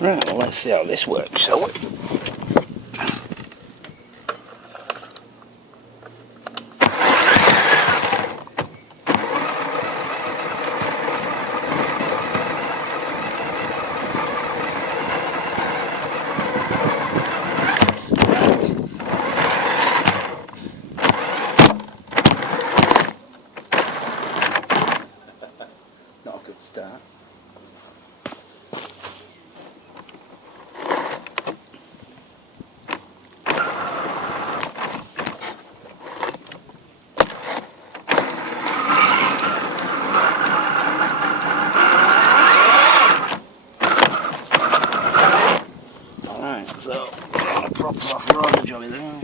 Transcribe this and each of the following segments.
Right, well, let's see how this works, shall we? Not a good start. So, a proper off-road job in there.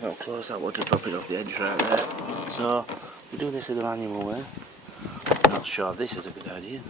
How close that was to drop it off the edge right there. So we do this in the manual way. Not sure if this is a good idea.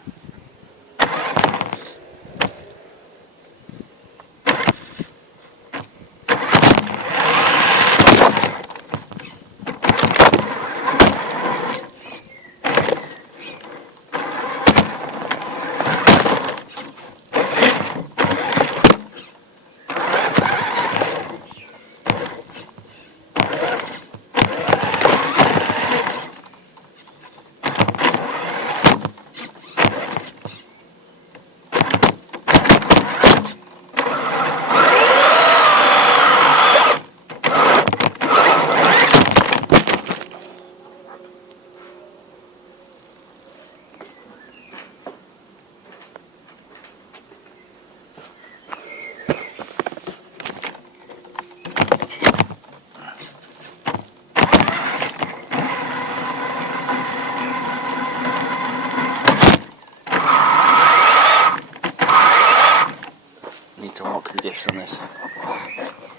Need to lock the diffs on this.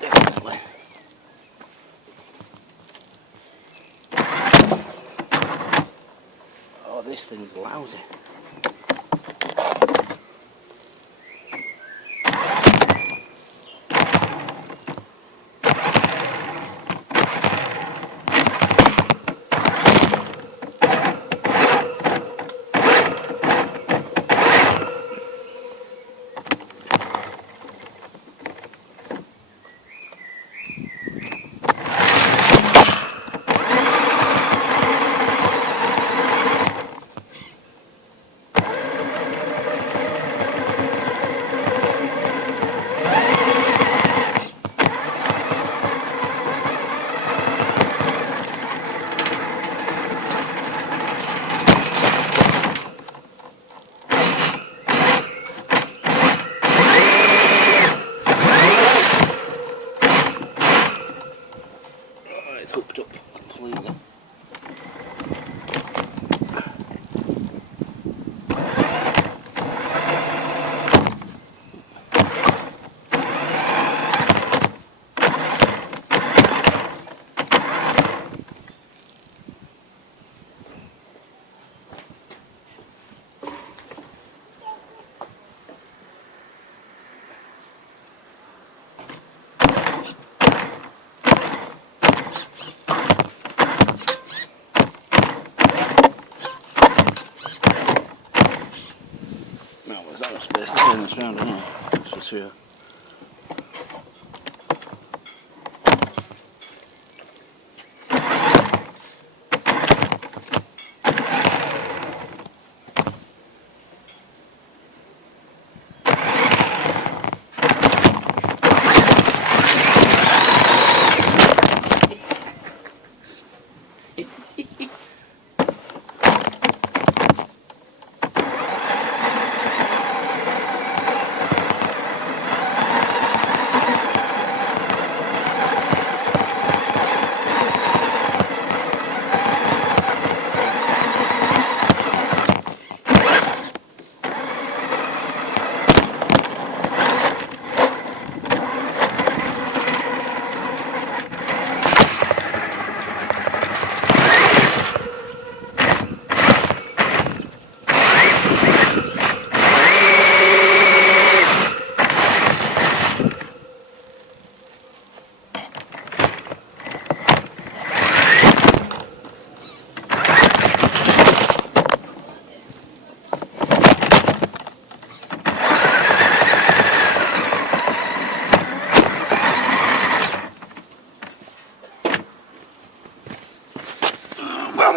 Definitely. Oh, this thing's lousy. It's hooked up completely. Space to turn this round, isn't it? That's for sure.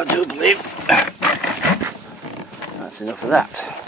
I do believe that's enough of that.